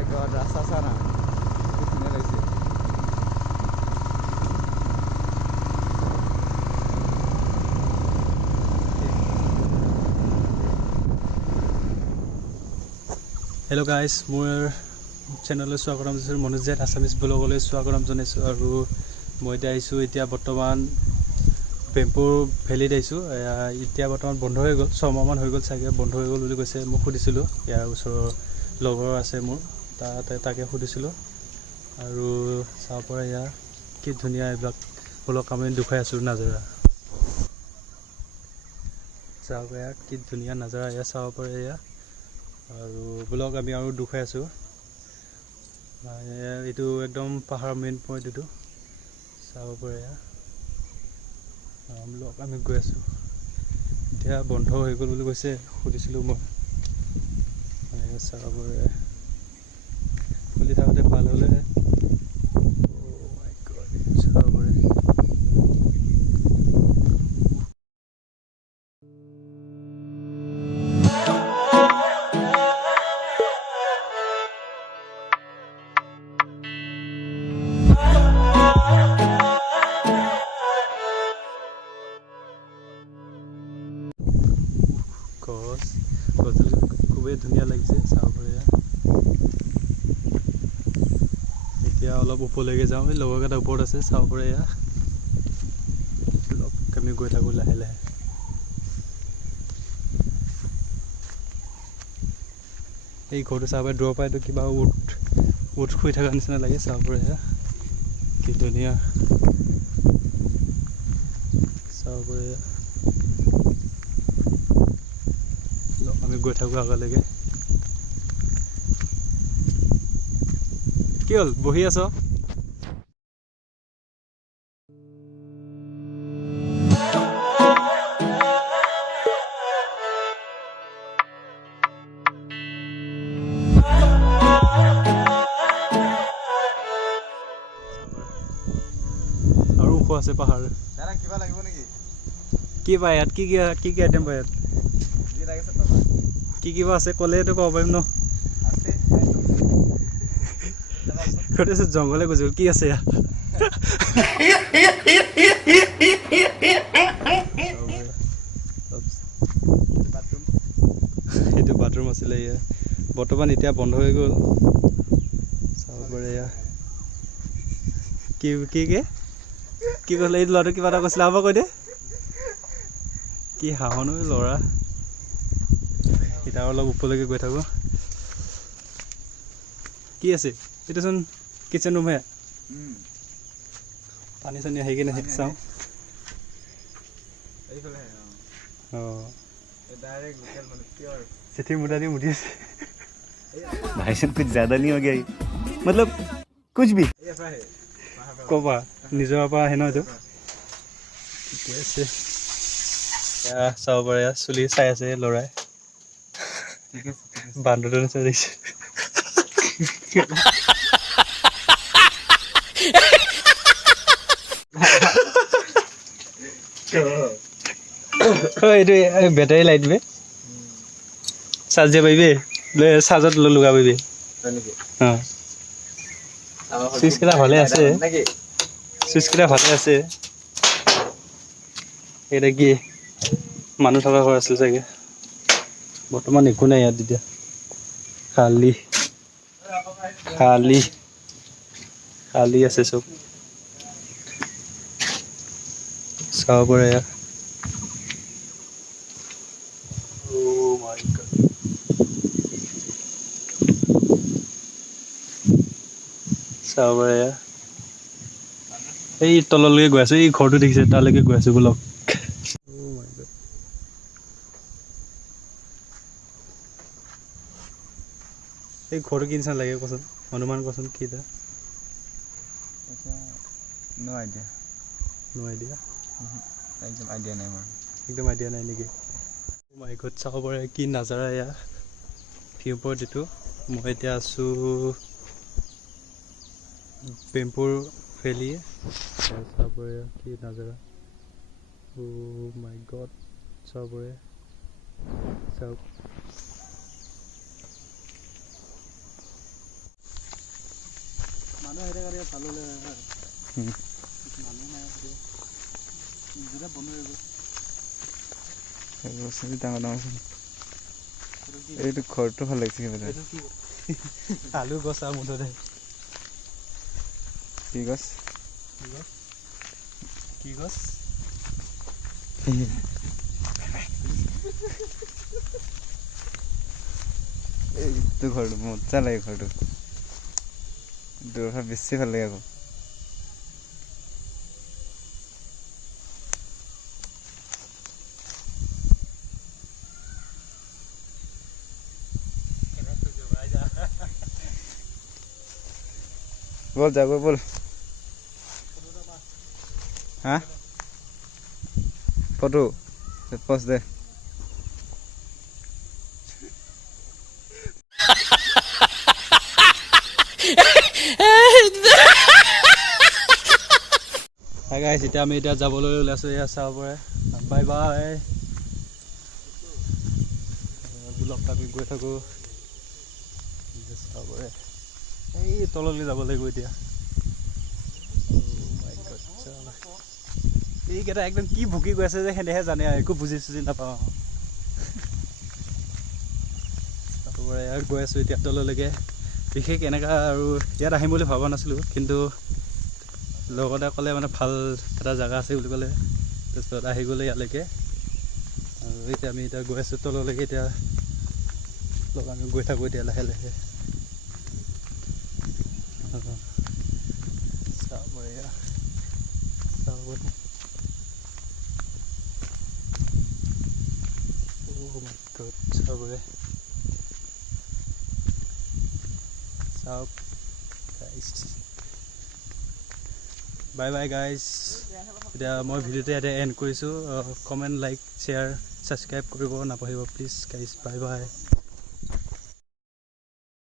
my god, rasta sana. Kitne laise. Hello guys, মোৰ চেনেললৈ স্বাগতম জনাইছো মনোজ জেট আছামিজ ব্লগলৈ স্বাগতম জনাইছো আৰু মই আহিছো এতিয়া বৰ্তমান বেম্পুৰ ভেলীত আহিছো এতিয়া বৰ্তমান বন্ধ হৈ গ'ল 6 মাহ মান হৈ গ'ল চাগে বন্ধ হৈ গ'ল বুলি কৈছে মই সুধিছিলো ইয়াৰ ওচৰৰ লগৰ আছে মোৰ তাকে সুধিছিলো আৰু চাও পৰা ইয়া কি ধুনীয়া এইবিলাক ব্লগ আমি দেখাই আছো নজাৰা চাও ইয়া কি ধুনীয়া নজাৰা ইয়া চাও পৰা ইয়া আৰু ব্লগ আমি আৰু দেখাই আছো এইটো একদম পাহাৰ মেইন পইণ্ট এইটো চাব পাৰে ব্লগ আমি গৈ আছো এতিয়া বন্ধ হৈ গ'ল বুলি কৈছে সুধিছিলো মই চাব পাৰে খুলি থাকোঁতে ভাল হ'লে চাব পাৰে খুবেই ধুনীয়া লাগিছে চাব পাৰে এতিয়া অলপ ওপৰলৈকে যাওঁ এই লগৰকেইটা ওপৰত আছে চাব পাৰে আমি গৈ থাকোঁ লাহে লাহে এই ঘৰটো চাব পাৰে দূৰৰ পৰা এইটো কিবা উঠ শুই থকাৰ নিচিনা লাগে চাব পাৰে কি ধুনীয়া চাব পাৰে আমি গৈ থাকোঁ আগলৈকে কি হ'ল বহি আছ আৰু ওখ আছে পাহাৰ কিবা লাগিব নেকি কি পায় ইয়াত কি আইটেম পায় ইয়াত কি কিবা আছে ক'লেতো ক'ব পাৰিম ন আছে জংঘলে গৈছে কি আছে ইয়াত এইটো বাথৰুম আছিলে ইয়াত বৰ্তমান এতিয়া বন্ধ হৈ গ'ল চাব পাৰে কি কৈছিলে এই ল'ৰাটো কিবা এটা কৈছিলে আমাৰ কৈ দে কি হাঁহনো ল'ৰা এতিয়া অলপ ওপৰলৈকে গৈ থাকোঁ কি আছে এইটোচোন কিটচেন ৰুমহে পানী চানী আহি কিনে চাওঁ चिट्ठी मुड़ा दी मुझे भाई साहब कुछ ज़्यादा नहीं हो गया मतलब कुछ भी कोबा निजोर पर है ना जो कैसे या सब बड़ा सुली साया से लोड़ा है बांधो से दिस এইটো বেটাৰী লাইট বে চাৰ্জ দিয়া পাৰিবি লৈ চাৰ্জত লগা পাৰিবি চুইচকেইটা ভালে আছে এইটা কি মানুহ থকা ঘৰ আছিল চাগে বৰ্তমান একো নাই ইয়াত এতিয়া খালী আছে চব চাব পাৰে ইয়াত চাব পাৰে এই তললৈকে গৈ আছো এই ঘৰটো দেখিছে তালৈকে গৈ আছো বলক এই ঘৰটো কি নিচিনা লাগে কচোন অনুমান কচোন কি এটা নো আইডিয়া একদম আইডিয়া নাই নেকি মাই গড চাব পাৰে কি নাজাৰা এয়া ভিউ পইণ্ট এইটো মই এতিয়া আছো বেম্পুৰ ভেলী চাব পাৰে কি নাজাৰা মাই গড চাব পাৰে চাওক ভাল হ'লে মানুহ নাই নিজৰে বনোৱা ডাঙৰ ডাঙৰ এইটো ঘৰটো ভাল লাগিছে আলু গছ আৰু মুঠতে কি গছ কি গছ এইটো ঘৰটো মজা লাগে ঘৰটো দূৰৰ পৰা বেছি ভাল লাগে আকৌ বল যাগৈ বল হা ফটো পোষ্ট দে হাই গাইছ এতিয়া আমি এতিয়া যাবলৈ ওলাইছোঁ এয়া চাব পাৰে বাই বাই লগ আমি গৈ থাকোঁ চাব পাৰে এই তললৈ যাব লাগিব এতিয়া এইকেইটা একদম কি ভুকি গৈ আছে যে সেনেহে জানে আৰু একো বুজি চুজি নাপাওঁ চাব পাৰে গৈ আছোঁ এতিয়া তললৈকে বিশেষ এনেকুৱা আৰু ইয়াত আহিম বুলি ভবা নাছিলোঁ কিন্তু লগতে ক'লে মানে ভাল এটা জেগা আছে বুলি ক'লে তাৰপিছত আহি গ'লে ইয়ালৈকে আৰু এতিয়া আমি এতিয়া গৈ আছোঁ তললৈকে এতিয়া লগ আমি গৈ থাকোঁ এতিয়া লাহে লাহে চাব চাব চাবৰে চাওক বাই বাই গাইজ এতিয়া মই ভিডিঅ'টো ইয়াতে এণ্ড কৰিছোঁ কমেণ্ট লাইক শ্বেয়াৰ ছাবস্ক্ৰাইব কৰিব নাপাহৰিব প্লিজ গাইজ বাই বাই